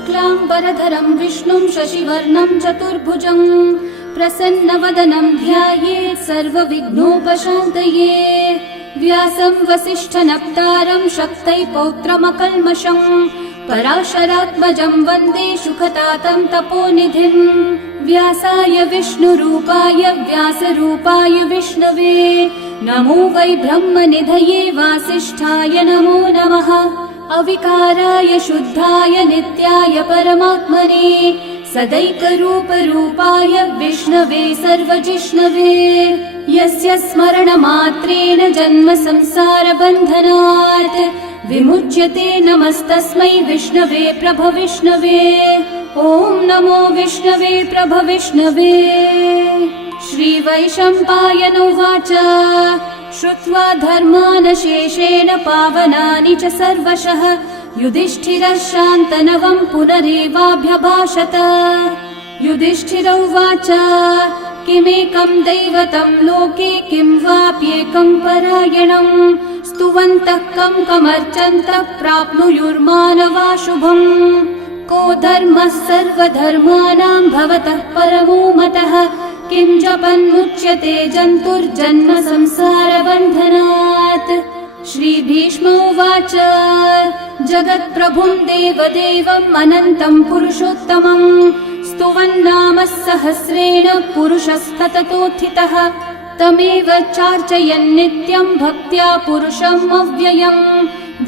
शुक्लाम्बरधरं विष्णुं शशिवर्णं चतुर्भुजं प्रसन्नवदनं ध्यायेत् सर्वविघ्नोपशान्तये। व्यासं वसिष्ठनप्तारं शक्तै पौत्रमकल्मषं पराशरात्मजं वन्दे शुकतातं तपोनिधिं। व्यासाय विष्णुरूपाय व्यासरूपाय विष्णवे नमो वै ब्रह्मनिधये वासिष्ठाय नमो नमः। अविकाराय शुद्धाय नित्याय परमात्मने सदैकरूपरूपाय विष्णवे सर्वजिष्णवे। यस्य स्मरणमात्रेण जन्म संसारबन्धनात् विमुच्यते नमस्तस्मै विष्णवे प्रभविष्णवे। ॐ नमो विष्णवे प्रभविष्णवे। श्रीवैशम्पायन उवाच श्रुत्वा धर्मानशेषेण पावनानि च सर्वशः युधिष्ठिरः शान्तनवं पुनरेवाभ्यभाषत। युधिष्ठिर उवाच किमेकं दैवतं लोके किं वाप्येकं परायणं स्तुवन्तः कमर्चन्तः प्राप्नुयुर्मानवा शुभम्। को धर्मः सर्वधर्माणां भवतः परमो मतः किं जपन्मुच्यते जन्तुर्जन्म संसारबन्धनात्। श्रीभीष्म उवाच जगत्प्रभुं देवदेवम् अनन्तं पुरुषोत्तमं स्तुवन्नामः सहस्रेण पुरुषस्तततोत्थितः तमेव चार्चयन् नित्यं भक्त्या पुरुषम् अव्ययम्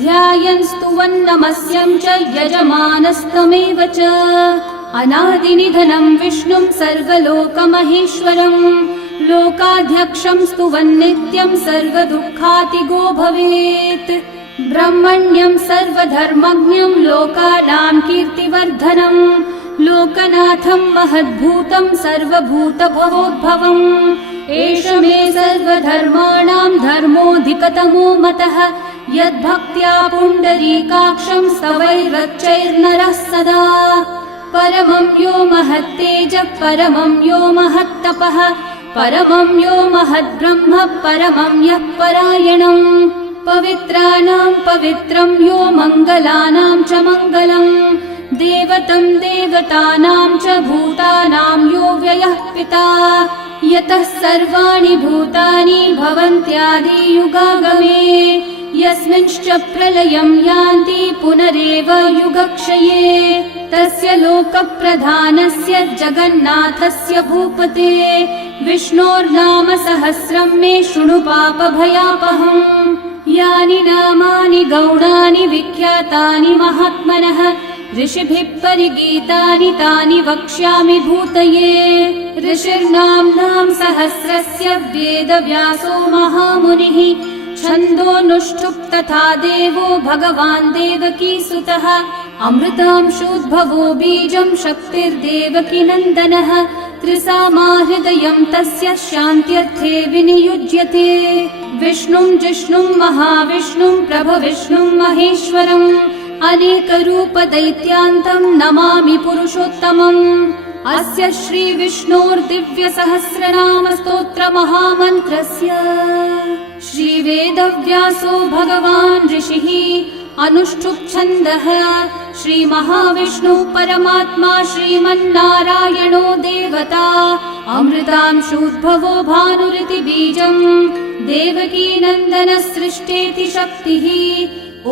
ध्यायन् स्तुवन्नमस्यं च यजमानस्तमेव च। अनादिनिधनं विष्णुं सर्वलोकमहेश्वरं लोकाध्यक्षं स्तुवन्नित्यं सर्वदुःखातिगो भवेत्। ब्रह्मण्यं सर्वधर्मज्ञं लोकानां कीर्तिवर्धनं लोकनाथं महद्भूतं सर्वभूतभवोद्भवम्। एष मे सर्वधर्माणां धर्मोऽधिकतमो मतः यद्भक्त्या पुण्डरीकाक्षं स्तवैरर्चैर्नरः सदा। परमं यो महत्तेजः परमं यो महत्तपः परमं यो महद्ब्रह्म परमं यः परायणम्। पवित्राणां पवित्रं यो मङ्गलानां च मङ्गलम् देवतं देवतानां च भूतानां यो व्ययः पिता यतः सर्वाणि भूतानि भवन्त्यादियुगागमे यस्मिंश्च प्रलयं यान्ति पुनरेव युगक्षये तस्य लोकप्रधानस्य जगन्नाथस्य भूपते विष्णोर्नाम सहस्रं मे शृणु पापभयापहम्। यानि नामानि गौणानि विख्यातानि महात्मनः ऋषिभिः परिगीतानि तानि वक्ष्यामि भूतये। ऋषिर्नाम्नां सहस्रस्य वेदव्यासो महामुनिः छन्दोऽनुष्ठुप् तथा देवो भगवान् देवकीसुतः अमृतांशोद्भवो बीजं शक्तिर्देवकी नन्दनः त्रिसामा हृदयं तस्य शान्त्यर्थे विनियुज्यते। विष्णुं जिष्णुं महाविष्णुं प्रभविष्णुं महेश्वरम् अनेकरूपदैत्यान्तं नमामि पुरुषोत्तमम्। अस्य श्रीविष्णोर्दिव्यसहस्रनामस्तोत्रमहामन्त्रस्य श्रीवेदव्यासो भगवान् ऋषिः अनुष्ठुप्छन्दः श्रीमहाविष्णुः परमात्मा श्रीमन्नारायणो देवता अमृतांशोद्भवो भानुरिति बीजम् देवकी नन्दनः सृष्टेति शक्तिः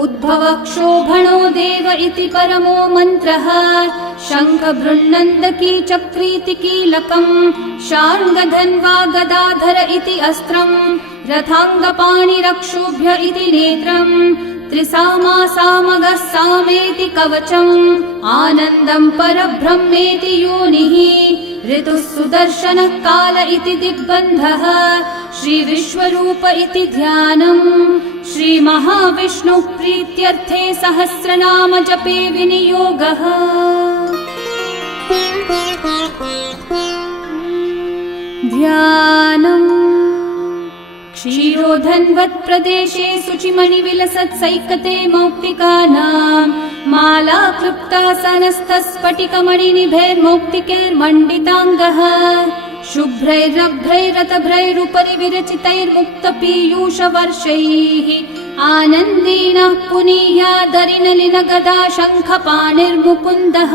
उद्भवक्षोभणो देव इति परमो मन्त्रः शङ्खबृन्नन्दकी चक्रीति कीलकम् शार्ङ्गधन्वा गदाधर इति अस्त्रम् रथाङ्गपाणिरक्षोभ्य इति नेत्रम् त्रिसामा सामगः सामेति कवचम् आनन्दं परब्रह्मेति योनिः ऋतुः सुदर्शनः काल इति दिग्बन्धः श्रीविश्वरूप इति ध्यानम् श्रीमहाविष्णुः प्रीत्यर्थे सहस्रनाम जपे विनियोगः। ध्यानम् क्षीरोधन्वत् प्रदेशे शुचिमणिविलसत्सैकते मौक्तिकानां माला क्लृप्तासनस्थस्फटिकमणिनिभैर्मौक्तिकैर्मण्डिताङ्गः शुभ्रैरभ्रैरतभ्रैरुपरि विरचितैर्मुक्तपीयूषवर्षैः आनन्देन पुनीयादरिनलिनगदा शङ्खपाणिर्मुकुन्दः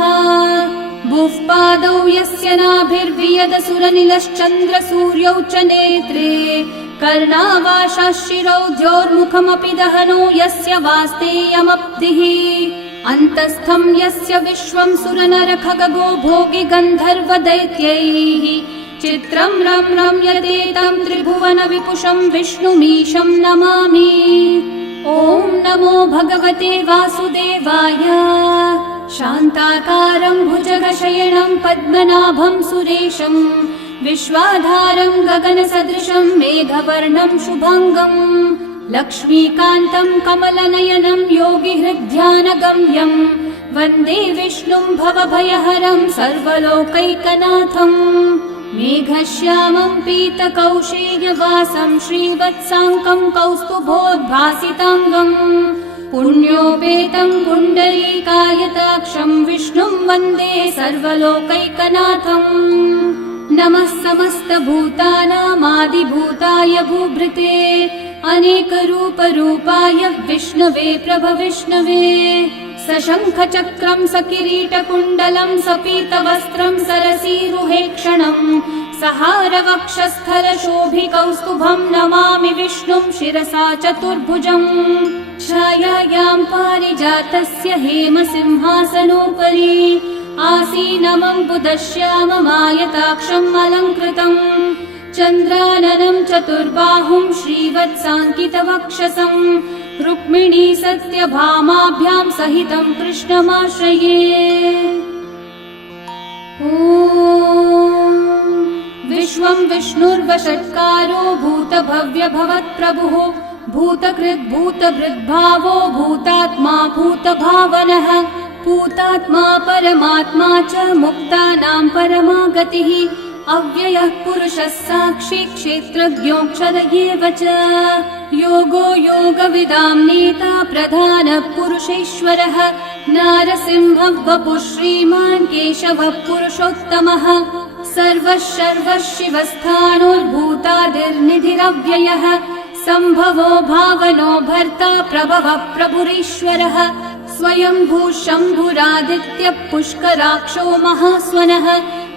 बुःपादौ यस्य नाभिर्वियदसुरनिलश्चन्द्रसूर्यौ च नेत्रे कर्णावाशाः शिरौ द्योर्मुखमपि दहनो यस्य वास्तेयमब्धिः अन्तस्थं यस्य विश्वं सुरनरखगो भोगि गन्धर्वदैत्यैः चित्रं रम्यते तं त्रिभुवन विपुषं विष्णुमीशं नमामि। ॐ नमो भगवते वासुदेवाय। शान्ताकारं भुजगशयनं पद्मनाभं सुरेशं विश्वाधारं गगनसदृशं मेघवर्णं शुभाङ्गं लक्ष्मीकान्तं कमलनयनं योगिहृद्ध्यानगम्यं वन्दे विष्णुं भवभयहरं सर्वलोकैकनाथम् मेघश्यामं पीतकौशेयवासं श्रीवत्साङ्कं कौस्तुभोद्भासिताङ्गं पुण्योपेतं पुण्डरीकायताक्षं विष्णुं वन्दे सर्वलोकैकनाथम् नमः समस्तभूतानामादिभूताय भूभृते अनेकरूपरूपाय विष्णवे प्रभविष्णवे सशङ्खचक्रं सकिरीटकुण्डलं सपीतवस्त्रं सरसीरुहेक्षणं सहारवक्षस्थलशोभिकौस्तुभं नमामि विष्णुं शिरसा चतुर्भुजम् छायायां पारिजातस्य हेमसिंहासनोपरि आसीनमम्बुदश्याममायताक्षम् अलङ्कृतम् चन्द्राननं चतुर्बाहुं श्रीवत्साङ्कितवक्षसं रुक्मिणी सत्यभामाभ्यां सहितं कृष्णमाश्रये। ॐ विश्वं विष्णुर्वषट्कारो भूतभव्यभवत्प्रभुः भूतकृद्भूतभृद्भावो भूतात्मा भूतभावनः भूतात्मा परमात्मा च मुक्तानां परमागतिः अव्ययः पुरुषः साक्षी क्षेत्रज्ञोऽक्षर एव च योगो योगविदां नेता प्रधानः पुरुषेश्वरः नारसिंहः वपुः श्रीमान् केशवः पुरुषोत्तमः सर्वः शर्वः शिवस्थाणोर्भूतादिर्निधिरव्ययः सम्भवो भावनो भर्ता प्रभवः प्रभुरीश्वरः स्वयंभू शम्भुरादित्यः पुष्कराक्षो महास्वनः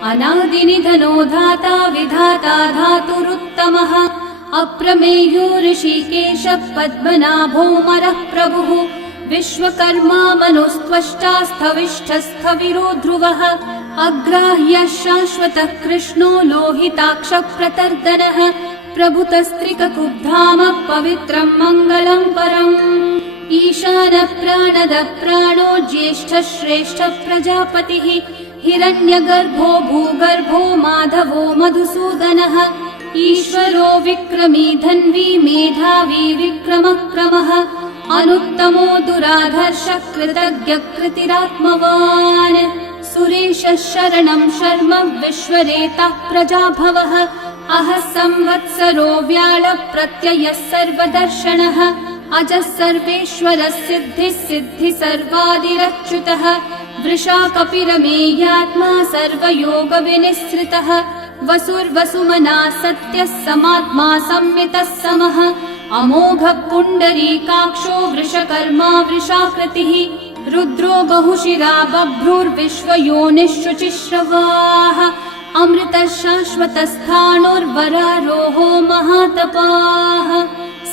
अनादिनिधनो धाता विधाता धातुरुत्तमः अप्रमेयो ऋषिकेशः पद्मनाभोऽमरः प्रभुः विश्वकर्मा मनुस्त्वष्टा स्थविष्ठस्थविरो ध्रुवः अग्राह्यः शाश्वतः कृष्णो लोहिताक्षः प्रतर्दनः प्रभुतस्त्रिककुब्धामः पवित्रं मङ्गलं परम् ईशानः प्राणदः प्राणो ज्येष्ठः श्रेष्ठः प्रजापतिः हिरण्यगर्भो भूगर्भो माधवो मधुसूदनः ईश्वरो विक्रमी धन्वी मेधावी विक्रमक्रमः अनुत्तमो दुराधर्षः कृतज्ञः कृतिरात्मवान् सुरेशः शरणं शर्म विश्वरेतः प्रजाभवः अहः संवत्सरो व्याळः प्रत्ययः सर्वदर्शनः अजः सर्वेश्वरः सिद्धिः सिद्धि सर्वादिरच्युतः वृषा कपिरमेयात्मा सर्वयोगविनिःसृतः वसुर्वसुमना सत्यः समात्मा संवितः समः अमोघः पुण्डरीकाक्षो वृषकर्मा वृषाकृतिः रुद्रो बहुशिरा बभ्रुर्विश्वयोनिः शुचिश्रवाः अमृतः शाश्वतस्थाणुर्वरारोहो महातपाः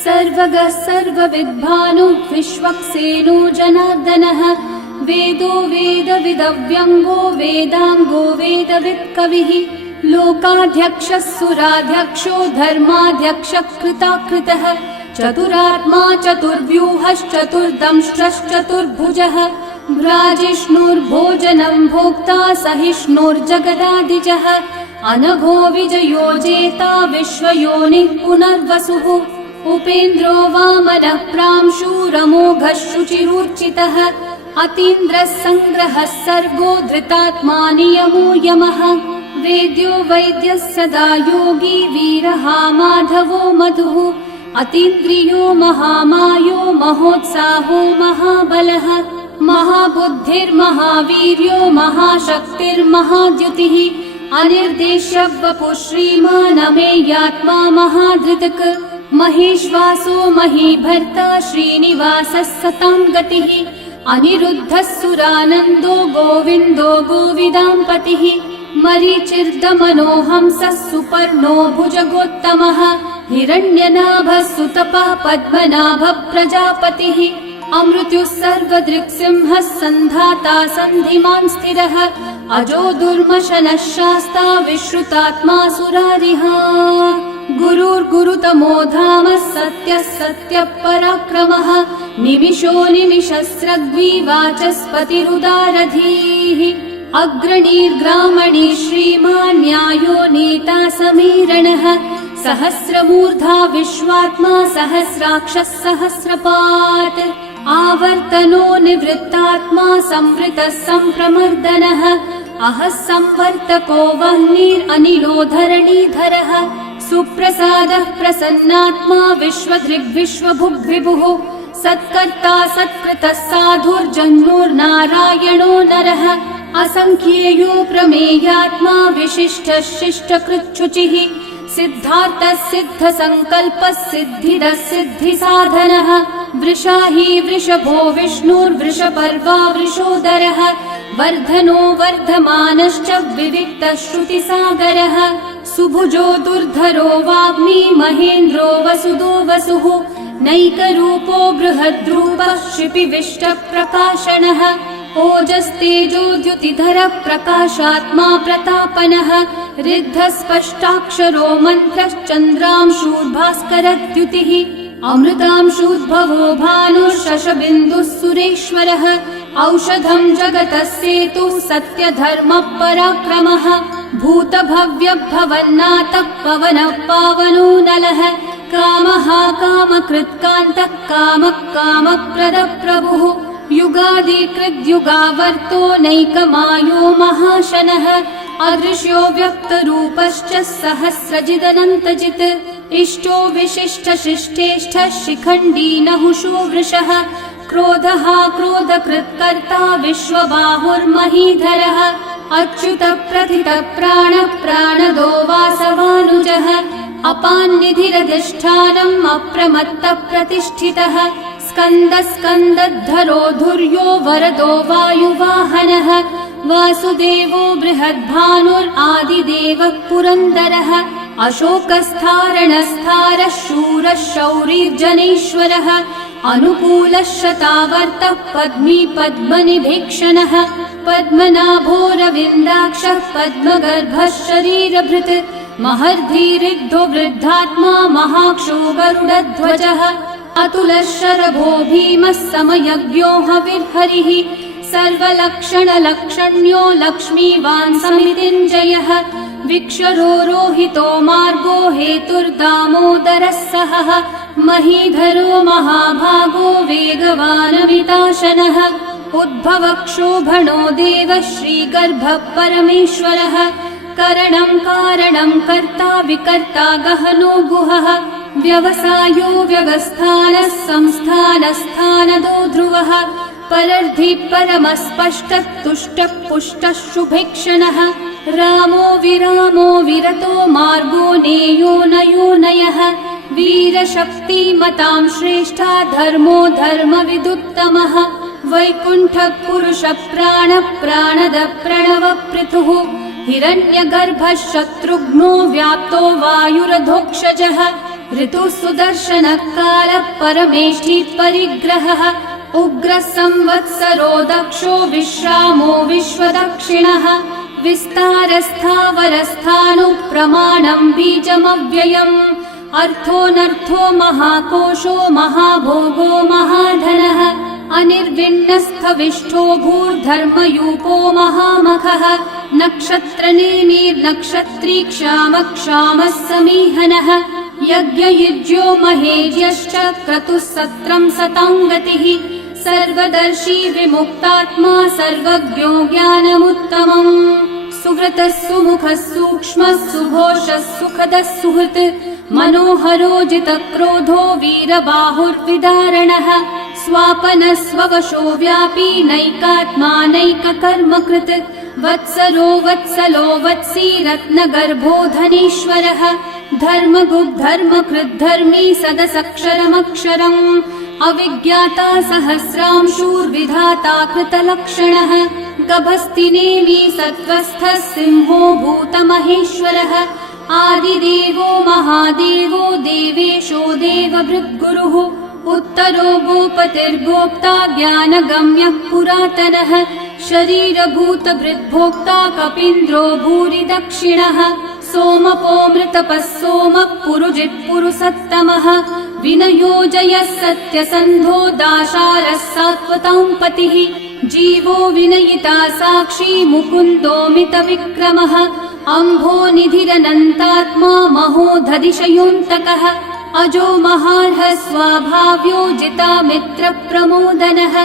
सर्वगः सर्वविद्भानो विश्वक्सेनो जनार्दनः वेदो वेदविदव्यङ्गो वेदाङ्गो वेदवित्कविः लोकाध्यक्षः सुराध्यक्षो धर्माध्यक्षः कृताकृतः चतुरात्मा चतुर्व्यूहश्चतुर्दंष्ट्रश्चतुर्भुजः भ्राजिष्णुर्भोजनं भोक्ता सहिष्णुर्जगदादिजः अनघो विजयो जेता विश्वयोनिः पुनर्वसुः उपेन्द्रो वामनः प्रांशुरमोघः शुचिरूर्चितः अतीन्द्रः सङ्ग्रहः सर्गो धृतात्मा नियमो यमः वेद्यो वैद्यः सदा योगी वीरः माधवो मधुः अतीन्द्रियो महामायो महोत्साहो महाबलः महाबुद्धिर्महावीर्यो महाशक्तिर्महाद्युतिः अनिर्देश्य वपुः श्रीमानमेयात्मा महाधृतक महेश्वासो महीभर्ता श्रीनिवासः सतां गतिः अनिरुद्धः सुरानन्दो गोविन्दो गोविदाम्पतिः मरीचिर्दमनो हंसः सुपर्णो भुजगोत्तमः हिरण्यनाभः सुतपः पद्मनाभः प्रजापतिः अमृत्युः सर्वदृक्सिंहः सन्धाता सन्धिमान् स्थिरः अजो दुर्मशनः शास्ता विश्रुतात्मा सुरारिः गुरुर्गुरुतमो धामः सत्यः सत्यः पराक्रमः निमिषो निमिषस्रग्वी वाचस्पतिरुदारधीः अग्रणीर्ग्रामणी श्रीमान् न्यायो नेता समीरणः सहस्रमूर्धा विश्वात्मा सहस्राक्षः सहस्रपात् आवर्तनो निवृत्तात्मा संवृतः सम्प्रमर्दनः अहः संवर्तको वह्निरनिलो धरणीधरः सुप्रसादः प्रसन्नात्मा विश्वदृग्विश्वभुग्विभुः सत्कर्ता सत्कृतः साधुर्जन्मुर्नारायणो नरः असंख्येयो प्रमेयात्मा विशिष्टः शिष्टकृच्छुचिः सिद्धार्थः सिद्धसङ्कल्पः सिद्धिदः सिद्धिसाधनः वृषाही वृषभो विष्णुर्वृषपर्वा वृषोदरः वर्धनो वर्धमानश्च विविक्तः श्रुतिसागरः सुभुजो दुर्धरो वाग्मी महेन्द्रो वसुदो वसुः नैकरूपो बृहद्रूपः शिपिविष्टप्रकाशनः ओजस्तेजोद्युतिधरः प्रकाशात्मा प्रतापनः ऋद्धः स्पष्टाक्षरो मन्त्रश्चन्द्रांशूर्भास्करद्युतिः अमृतांशूद्भवो भानुः शशबिन्दुः सुरेश्वरः औषधं जगतः सेतुः सत्यधर्मः पराक्रमः भूतभव्यभवन्नाथः पवनः पावनो नलः कामः कामकृत्कान्तः कामः कामप्रदः प्रभुः युगादिकृद्युगावर्तो नैकमायो महाशनः अदृश्यो व्यक्तरूपश्च सहस्रजिदनन्तजित् इष्टो विशिष्टशिष्टेष्ठः शिखण्डी नहुषो वृषः क्रोधः क्रोधकृत्कर्ता विश्वबाहुर्महीधरः अच्युतः प्रथितः प्राणः प्राणदो वासवानुजः अपान्निधिरधिष्ठानम् अप्रमत्तः प्रतिष्ठितः स्कन्दस्कन्दद्धरो धुर्यो वरदो वायुवाहनः वासुदेवो बृहद्भानुरादिदेवः पुरन्दरः अशोकस्थारणस्थारः शूरः शौरिर्जनेश्वरः अनुकूलः शतावर्तः पद्मी पद्मनिभीक्षणः पद्मनाभोरविन्दाक्षः पद्मगर्भः शरीरभृत् महर्धिरिग्धो वृद्धात्मा महाक्षो गरुडध्वजः अतुलः शरभो भीमः समयज्ञो हविर्हरिः सर्वलक्षणलक्षण्यो लक्ष्मीवान् समितिञ्जयः विक्षरो रोहितो मार्गो हेतुर्दामोदरः सहः महीधरो महाभागो वेगवानमिताशनः उद्भवक्षोभणो देवः श्रीगर्भः परमेश्वरः करणं कारणं कर्ता विकर्ता गहनो गुहः व्यवसायो व्यवस्थानः संस्थानस्थानदो ध्रुवः परर्धि परमस्पष्टः तुष्टः पुष्टः शुभेक्षणः रामो विरामो विरतो मार्गो नेयो नयो नयः वीरशक्तिमतां श्रेष्ठा धर्मो धर्मविदुत्तमः वैकुण्ठः पुरुषः प्राणः प्राणदः प्रणवपृथुः हिरण्यगर्भः शत्रुघ्नो व्याप्तो वायुरधोक्षजः ऋतुः सुदर्शनः कालः परमेष्ठी परिग्रहः उग्रः संवत्सरो दक्षो विश्रामो विश्वदक्षिणः विस्तारस्थावरस्थाणुः प्रमाणं बीजमव्ययम् अर्थोऽनर्थो महाकोशो महाभोगो महाधनः अनिर्विण्णस्थविष्ठो भूर्धर्मयूपो महामखः नक्षत्रनेमिर्नक्षत्री क्षामः समीहनः यज्ञयुज्यो महेज्यश्च क्रतुः सत्रं सताङ्गतिः सर्वदर्शी विमुक्तात्मा सर्वज्ञो ज्ञानमुत्तमम् सुहृतः सुमुखः सूक्ष्मः सुघोषः सुखदः सुहृत् मनोहरो जितक्रोधो वीरबाहुर्विदारणः स्वापनः स्ववशो व्यापी नैकात्मा नैककर्मकृत् वत्सरो वत्सलो वत्सी रत्नगर्भो धनेश्वरः धर्मकृद्धर्मी सदसक्षरमक्षरम् अविज्ञाता सहस्रांशूर्विधाता कृतलक्षणः गभस्तिनेमि सत्त्वस्थः सिंहो भूतमहेश्वरः आदिदेवो महादेवो देवेशो देवभृद्गुरुः उत्तरो गोपतिर्गोप्ता ज्ञानगम्यः पुरातनः शरीरभूतभृद्भोक्ता कपीन्द्रो भूरि दक्षिणः सोमपोऽमृतपः सोमः पुरुजित्पुरुसत्तमः विनयोजयः सत्यसन्धो दाशारः सात्वतां पतिः जीवो विनयिता साक्षी मुकुन्दोऽमितविक्रमः अम्भो निधिरनन्तात्मा महोदधिशयोऽन्तकः अजो महार्हः स्वाभाव्यो जितामित्रप्रमोदनः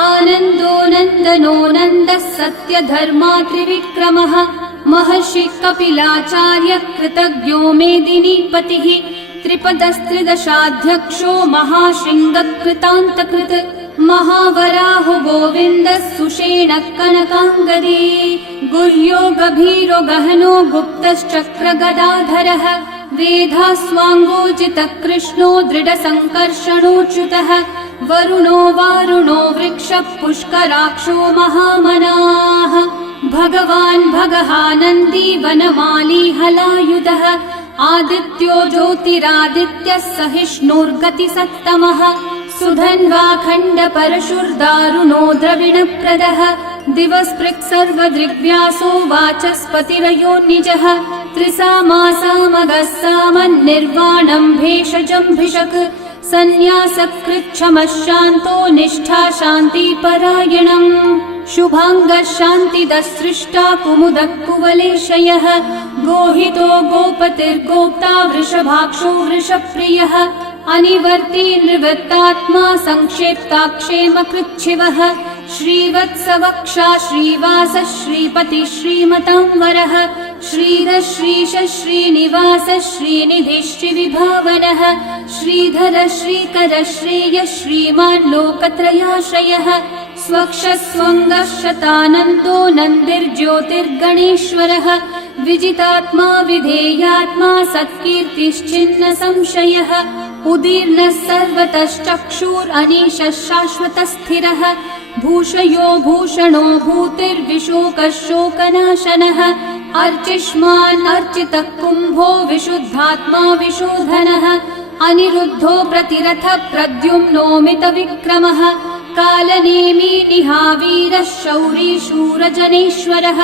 आनन्दो नन्दनो नन्दः सत्यधर्मात्रिविक्रमः महर्षि कपिलाचार्य कृतज्ञो मेदिनीपतिः त्रिपदस्त्रिदशाध्यक्षो महाशृङ्गकृतान्तकृत् महावराहो गोविन्दः सुषेणः कनकाङ्गदे गुह्यो गभीरो गहनो गुप्तश्चक्रगदाधरः वेधास्वाङ्गोचितः कृष्णो दृढसङ्कर्षणोच्युतः वरुणो वारुणो वृक्षः पुष्कराक्षो महामनाः भगवान् भगहानन्दी वनमाली हलायुधः आदित्यो ज्योतिरादित्यः सहिष्णुर्गतिसत्तमः सुधन्वाखण्ड परशुर्दारुणो द्रविणप्रदः दिवस्पृक् सर्वदृग्व्यासो वाचस्पतिरयो निजः त्रिसामासामगः सामन्निर्वाणम् भेषजम्भिषक् सन्न्यासकृच्छमः शान्तो निष्ठा शान्तिपरायणम् शुभाङ्गः शान्तिदः सृष्टा कुमुदः कुवलेशयः गोहितो गोपतिर्गोप्ता वृषभाक्षो वृषप्रियः अनिवर्ती निवृत्तात्मा संक्षेप्ताक्षेमकृच्छिवः श्रीवत्सवक्षा श्रीवासः श्रीपतिः श्रीमतांवरः श्रीधः श्रीशः श्रीनिवासः श्रीनिधिः श्रीविभावनः श्रीधरः श्रीकरः श्रेयः श्रीमान् लोकत्रयाश्रयः स्वक्षः स्वङ्गः शतानन्दो नन्दिर्ज्योतिर्गणेश्वरः विजितात्मा विधेयात्मा सत्कीर्तिश्चिन्न संशयः उदीर्णः सर्वतश्चक्षुरनीशः शाश्वतस्थिरः भूषयो भूषणो भूतिर्विशोकः शोकनाशनः अर्चिष्मान् अर्चितः कुम्भो विशुद्धात्मा विशोधनः अनिरुद्धो प्रतिरथ प्रद्युम्नोमितविक्रमः कालनेमी निहावीरः शौरी शूरजनेश्वरः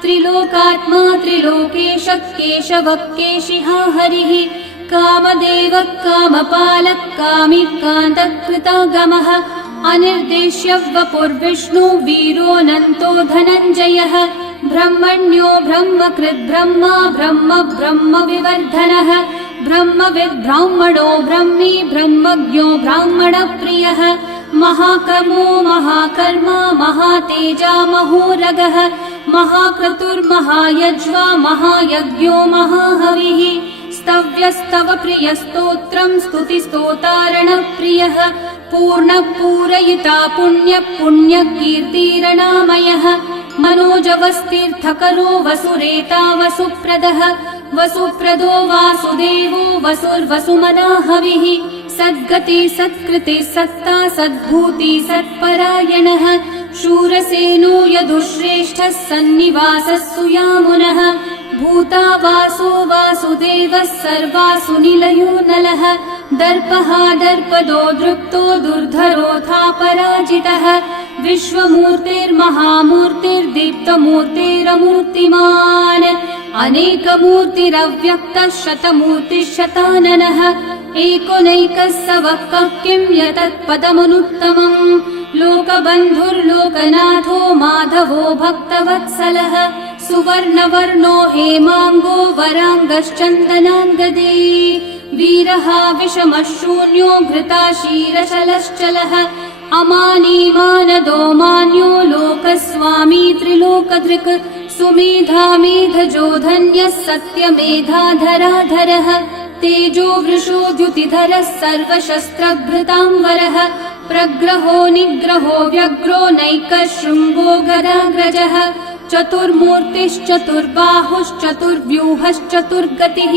त्रिलोकात्मा त्रिलोकेशः केशवः केशिहा हरिः कामदेवः कामपालः कामिकान्तः कृतागमः अनिर्देश्य वपुर्विष्णु वीरोऽनन्तो धनञ्जयः ब्रह्मण्यो ब्रह्मकृद् ब्रह्मा ब्रह्म ब्रह्मविवर्धनः ब्रह्मविद् ब्राह्मणो ब्रह्मी ब्रह्मज्ञो ब्राह्मणप्रियः महाक्रमो महाकर्मा महातेजा महोरगः महाक्रतुर्महायज्वा महायज्ञो महाहविः स्तव्यस्तव प्रियस्तोत्रम् स्तुतिस्तोतारणप्रियः पूर्णपूरयिता पुण्यकीर्तिरणामयः मनोजवस्तीर्थकरो वसुरेता वसुप्रदः वसुप्रदो वासुदेवो वसुर्वसुमनाहविः सद्गति सत्कृति सत्ता सद्भूति सत्परायणः शूरसेनो यदुश्रेष्ठः सन्निवासः सुयामुनः भूता वासो वासुदेवः सर्वासु निलयो नलः दर्पः दर्पदो दृप्तो दुर्धरोऽथा पराजितः विश्वमूर्तिर्महामूर्तिर्दीप्तमूर्तिरमूर्तिमान् अनेकमूर्तिरव्यक्तः शतमूर्तिः शताननः एकोनैकः स वः किं यतत्पदमनुत्तमम् लोकबन्धुर्लोकनाथो माधवो भक्तवत्सलः सुवर्णवर्णो हेमाङ्गो वराङ्गश्चन्दनाङ्गदे वीरः विषमः शून्यो घृताशीरशलश्चलः अमानीमानदो मान्यो लोकस्वामी त्रिलोकधृक् सुमेधा मेधजो धन्यः सत्यमेधाधराधरः तेजो वृषो द्युतिधरः सर्वशस्त्रभृतांवरः प्रग्रहो निग्रहो व्यग्रो नैकः शृङ्गो गदाग्रजः चतुर्मूर्तिश्चतुर्बाहुश्चतुर्व्यूहश्चतुर्गतिः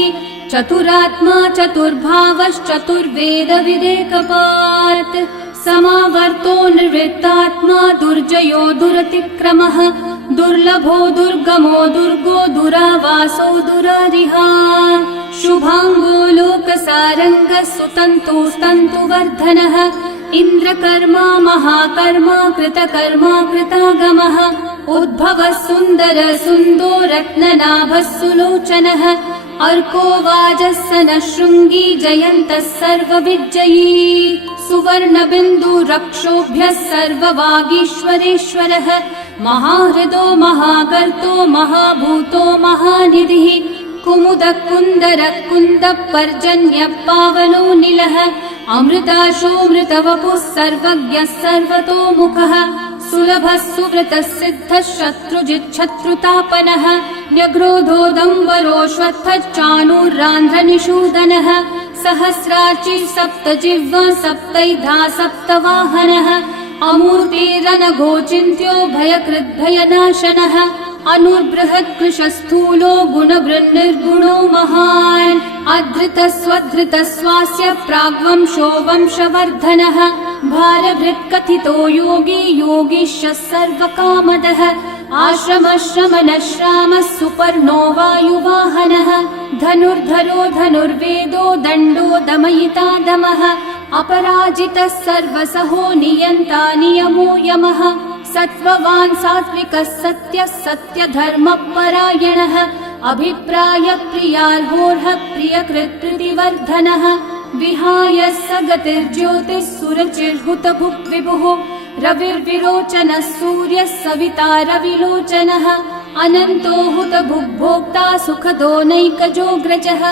चतुरात्मा चतुर्भावश्चतुर्वेदविदेकपात् समावर्तो निर्वृत्तात्मा दुर्जयो दुरतिक्रमः दुर्लभो दुर्गमो दुर्गो दुरावासो दुरारिहा शुभांगो लोकसारंगः सुतन्तुस्तन्तुवर्धनः इन्द्रकर्मा महाकर्मा कृतकर्मा कृतागमः उद्भवः सुन्दर सुन्दो रत्ननाभः सुलोचनः अर्को वाजः नः शृङ्गी जयन्तः सर्वविजयी सुवर्णबिन्दु रक्षोभ्यः सर्ववागीश्वरेश्वरः महाहृदो महागर्तो महाभूतो महानिधिः कुमुदः कुन्दरः कुन्दः पर्जन्यः पावनो निलः अमृताशोऽमृतवपुः सर्वज्ञः सर्वतोमुखः सुलभः सुव्रतः सिद्धः शत्रुजिच्छत्रुतापनः न्यग्रोधोदम्बरोऽश्वत्थश्चाणूरान्ध्रनिषूदनः सहस्रार्ची सप्तजिह्वा सप्तैधा सप्तवाहनः अमूर्तिरनघोचिन्त्यो भयकृद्भयनाशनः अनुर्बृहत्कृशस्थूलो गुणवृन्निर्गुणो महान् अधृतस्वधृतस्वास्य प्राग्वंशो वंशवर्धनः भारभृत्कथितो योगी योगीशः सर्वकामदः आश्रमश्रमणश्रामः सुपर्णो वायुवाहनः धनुर्धरो धनुर्वेदो दण्डो दमयिता दमः अपराजितः सर्वसहो नियन्ता नियमो यमः सत्त्ववान् सात्विकः सत्यः सत्यधर्मपरायणः अभिप्रायप्रियार्होर्हः प्रियकृत्प्रीतिवर्धनः विहाय स गतिर्ज्योतिः सुरचिर्हुतभुक् विभुः रविर्विरोचनः सूर्यः सविता रविलोचनः अनन्तो हुतभुग्भोक्ता सुखदो नैकजोऽग्रजः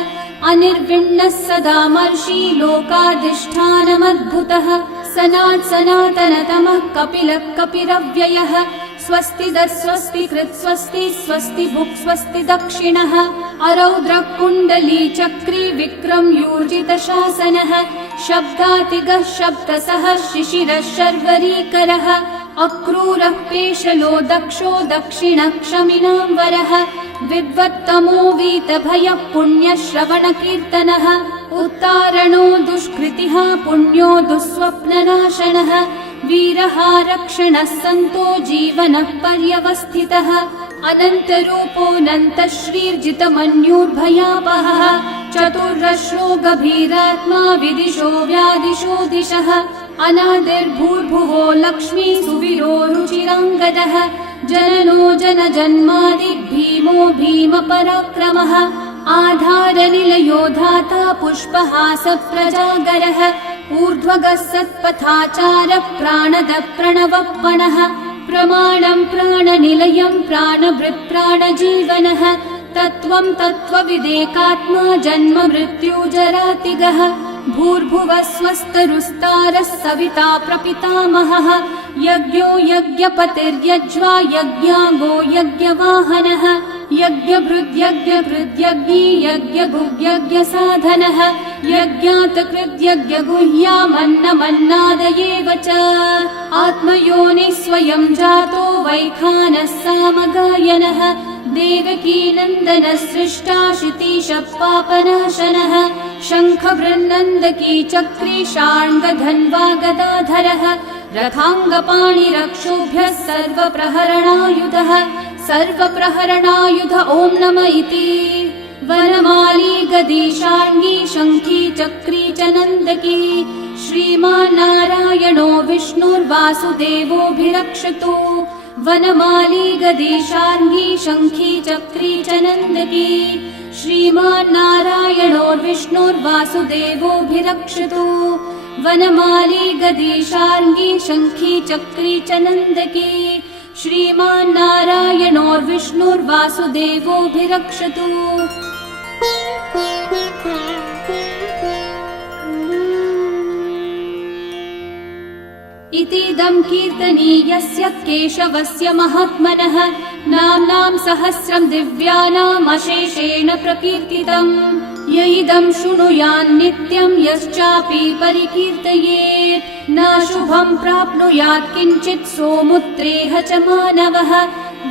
अनिर्विण्णः सदा मर्षि लोकाधिष्ठानमद्भुतः सनातनतमः कपिलः कपिरव्ययः स्वस्तिदः स्वस्तिकृत् स्वस्ति स्वस्ति भुक् स्वस्ति दक्षिणः अरौद्रः कुण्डली चक्री विक्रमयूर्जितशासनः शब्दातिगः शब्दसः शिशिरः शर्वरीकरः अक्रूरः पेशलो दक्षो दक्षिणः क्षमिनाम्बरः विद्वत्तमो वीतभयः पुण्यश्रवणकीर्तनः उत्तारणो दुष्कृतिः पुण्यो दुःस्वप्ननाशनः वीरः रक्षणः सन्तो जीवनः पर्यवस्थितः अनन्तरूपोऽनन्तः श्रीर्जितमन्युर्भयापहः चतुर्रश्रो गभीरात्मा विदिशो व्यादिशो दिशः अनादिर्भूर्भुवो लक्ष्मी सुवीरो रुचिराङ्गदः जननो जनजन्मादि भीमो भीमपराक्रमः आधारनिलयो धाता पुष्पहास प्रजागरः ऊर्ध्वगः सत्पथाचारः प्राणदः प्रणवप्पणः प्रमाणं प्राणनिलयं प्राणभृत् प्राणजीवनः तत्त्वं तत्त्वविदेकात्मा जन्म मृत्युजरातिगः भूर्भुवः स्वस्तरुस्तारः सविता प्रपितामहः यज्ञो यज्ञपतिर्यज्वा यज्ञाङ्गो यज्ञवाहनः यज्ञभृद्यज्ञकृद्यज्ञी यज्ञभुग्यज्ञसाधनः यज्ञातकृद्यज्ञगुह्यामन्नमन्नादयेव च आत्मयोनिः स्वयं जातो वैखानः सामगायनः देवकीनन्दनः सृष्टा शितीशः पापनाशनः शङ्खवृन्नन्दकी चक्री शार्ङ्गधन्वा गदाधरः रथाङ्गपाणिरक्षोभ्यः सर्वप्रहरणायुधः सर्वप्रहरणायुध ॐ नम इति वनमाली गदी शार्ङ्गी शङ्खी चक्री च नन्दकी श्रीमान्नारायणो विष्णुर्वासुदेवोऽभिरक्षतु वनमाली गदी शार्ङ्गी शङ्खी चक्री च नन्दकी श्रीमान्नारायणो विष्णुर्वासुदेवोऽभिरक्षतु वनमाली गदी शार्ङ्गी शङ्खी चक्री च नन्दकी श्रीमान्नारायणो विष्णुर्वासुदेवोऽभिरक्षतु इतीदं कीर्तनीयस्य केशवस्य महात्मनः नाम्नां सहस्रं दिव्यानाम् अशेषेण प्रकीर्तितम् य इदं शृणुयान् नित्यं यश्चापि परिकीर्तयेत् नाशुभं प्राप्नुयात् किञ्चित् सोमुत्रेह च मानवः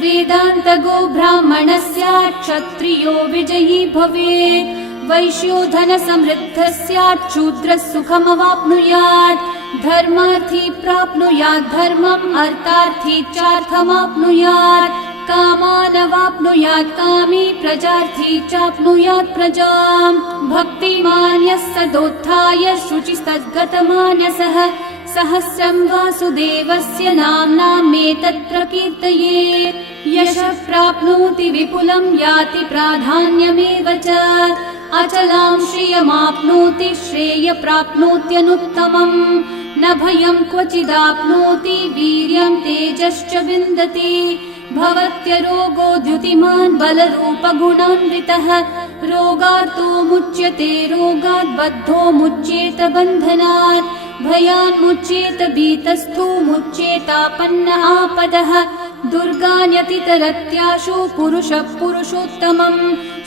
वेदान्तगो ब्राह्मणः स्यात् क्षत्रियो विजयी भवेत् वैश्यो धनसमृद्धः स्यात् शूद्रः सुखमवाप्नुयात् धर्मार्थी प्राप्नुयात् धर्मम् अर्थार्थी चार्थमाप्नुयात् कामानवाप्नुयात् कामी प्रजार्थी चाप्नुयात् प्रजाम् भक्तिमान् यः सदोत्थाय शुचिस्तद्गतमानसः सहस्रं वासुदेवस्य नाम्नामेतत् प्रकीर्तये यशः प्राप्नोति विपुलं याति प्राधान्यमेव च अचलां श्रियमाप्नोति श्रेय प्राप्नोत्यनुत्तमम् न भयं क्वचिदाप्नोति वीर्यं तेजश्च विन्दति भवत्यरोगो द्युतिमान् बलरूपगुणान्वितः रोगार्तो मुच्यते रोगात् बद्धो मुच्येत बन्धनात् भयान् मुच्येत भीतस्थो मुच्येतापन्न आपदः दुर्गान्यतितरत्याशु पुरुषः पुरुषोत्तमम्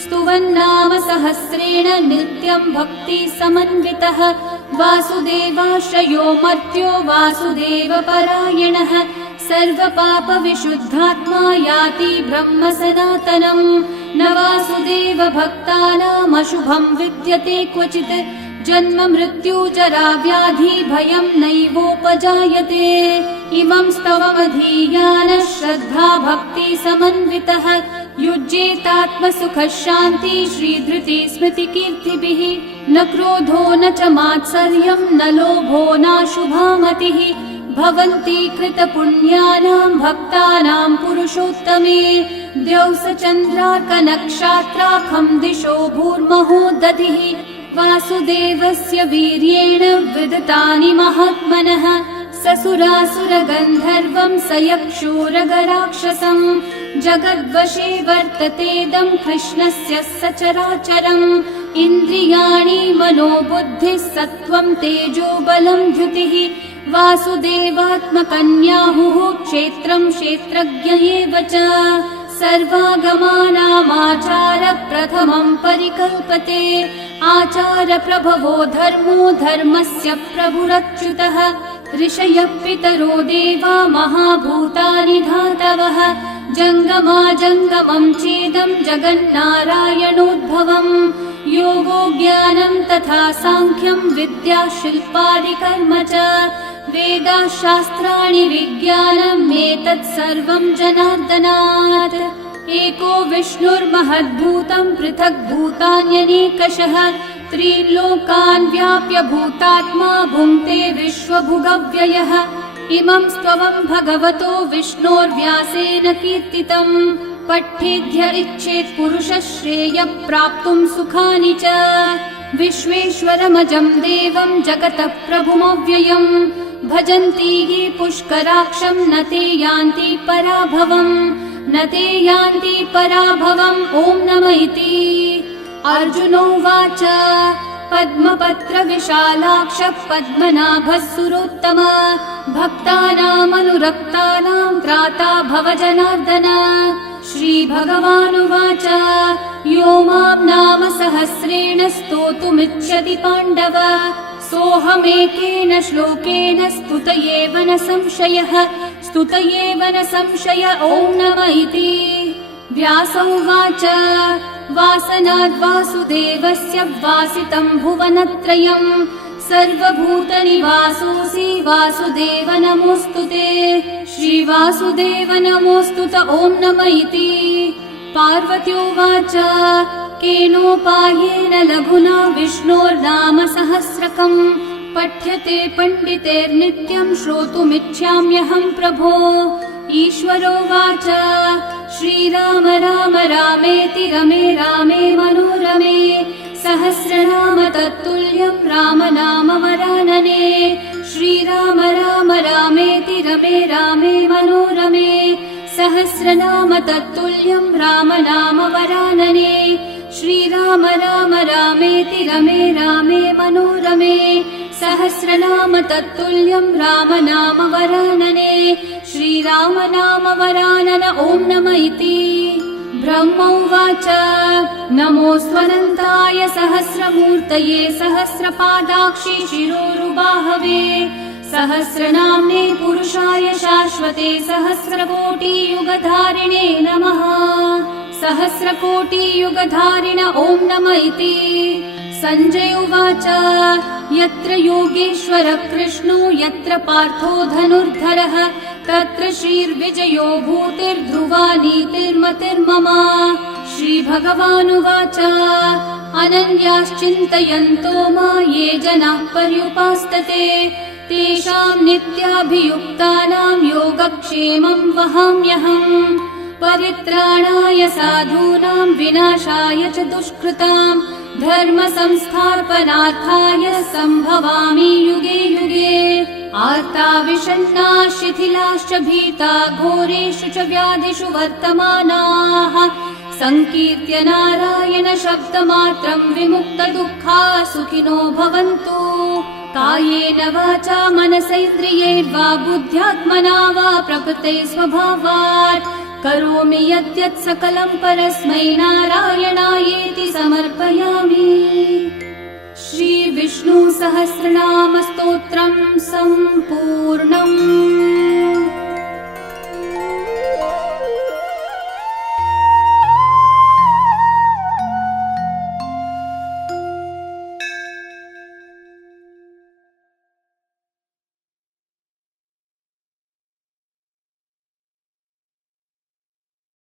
स्तुवन्नाम सहस्रेण नित्यं भक्ति समन्वितः वासुदेवाश्रयो मर्त्यो वासुदेवपरायणः सर्वपापविशुद्धात्मा याति ब्रह्म सनातनम् न वासुदेव भक्तानामशुभं विद्यते क्वचित् जन्म मृत्यु जरा व्याधि भयं नैवोपजायते इमं स्तवमधीयानः श्रद्धा भक्ति समन्वितः युज्येतात्मसुखः शान्ति श्रीधृति स्मृतिकीर्तिभिः न क्रोधो न च मात्सर्यं न लोभो नाशुभा मतिः भवन्ति कृतपुण्यानां भक्तानां पुरुषोत्तमे द्यौस चन्द्रार्कनक्षत्राखं दिशो भूर्महो दधिः वासुदेवस्य वीर्येण विदतानि महात्मनः ससुरासुरगन्धर्वं स यक्षोरगराक्षसं जगद्वशे वर्ततेदं कृष्णस्य सचराचरम् इन्द्रियाणि मनोबुद्धिः सत्त्वं तेजो बलं द्युतिः वासुदेवात्मकन्याहुः क्षेत्रं क्षेत्रज्ञ एव च सर्वागमानामाचार प्रथमं परिकल्पते आचार प्रभवो धर्मो धर्मस्य प्रभुरच्युतः ऋषयः पितरो देवा महाभूतानि धातवः जङ्गमाजङ्गमं चेदं जगन्नारायणोद्भवम् योगो ज्ञानं तथा साङ्ख्यं विद्या शिल्पादिकर्म च वेदाशास्त्राणि विज्ञानम् एतत् सर्वं जनार्दनात् एको विष्णुर्महद्भूतं पृथक् भूतान्यनेकशः त्रीन् लोकान् व्याप्य भूतात्मा भुङ्क्ते विश्वभुगव्ययः इमं स्तवं भगवतो विष्णोर्व्यासेन कीर्तितम् पठ्येद्य इच्छेत् पुरुषः श्रेयः प्राप्तुं सुखानि च विश्वेश्वरमजं देवं जगतः प्रभुमव्ययम् भजन्ति ये पुष्कराक्षं न ते यान्ति पराभवम् न ते यान्ति पराभवम् ॐ नमः इति अर्जुनोवाच पद्मपत्र विशालाक्ष पद्मनाभः सुरोत्तम भक्तानामनुरक्तानां त्राता भव जनार्दन श्रीभगवानुवाच यो मां नाम सहस्रेण स्तोतुमिच्छति पाण्डव सोऽहमेकेन श्लोकेन स्तुत एव न संशयः स्तुत एव न संशय ॐ नमः इति व्यास उवाच वासनाद्वासुदेवस्य वासितं भुवनत्रयम् सर्वभूतनिवासोऽसि वासुदेव नमोऽस्तु ते श्रीवासुदेव नमोऽस्तु त ॐ नमः इति पार्वत्योवाच केनोपायेन लघुना विष्णोर्नाम सहस्रकम् पठ्यते पण्डितेर्नित्यं श्रोतुमिच्छाम्यहं प्रभो ईश्वरोवाच श्रीराम राम रामेति रमे रामे मनोरमे सहस्रनाम तत्तुल्यं राम नाम वरानने श्रीराम राम रामेति रमे रामे मनोरमे सहस्रनाम तत्तुल्यं राम नाम वरानने श्रीराम राम रामेति रमे रामे मनोरमे सहस्रनाम तत्तुल्यं राम नाम वरानने श्रीराम नाम वरानन ॐ नमः इति ब्रह्म उवाच नमोऽस्त्वनन्ताय सहस्रमूर्तये सहस्रपादाक्षि शिरोरुबाहवे सहस्रनाम्ने पुरुषाय शाश्वते सहस्रकोटियुगधारिणे नमः। सहस्रकोटियुगधारिण ॐ नम इति। सञ्जय उवाच यत्र योगेश्वरः कृष्णो यत्र पार्थो धनुर्धरः तत्र श्रीर्विजयो भूतिर्ध्रुवा नीतिर्मतिर्मम। श्रीभगवानुवाच अनन्याश्चिन्तयन्तो मा ये जनाः पर्युपासते तेषां नित्याभियुक्तानां योगक्षेमं वहाम्यहम्। परित्राणाय साधूनां विनाशाय च दुष्कृतां धर्म संस्थापनार्थाय सम्भवामि युगे युगे। आर्ता विषण्णा शिथिलाश्च भीता घोरेषु च व्याधिषु वर्तमानाः संकीर्त्य नारायण शब्दमात्रं विमुक्तदुःखा सुखिनो भवन्तु। कायेन वाचा मनसेन्द्रियैर्वा बुद्ध्यात्मना वा प्रकृते स्वभावात् करोमि यद्यत् सकलं परस्मै नारायणायेति समर्पयामि। श्री विष्णु सहस्रनाम स्तोत्रम् सम्पूर्णम्।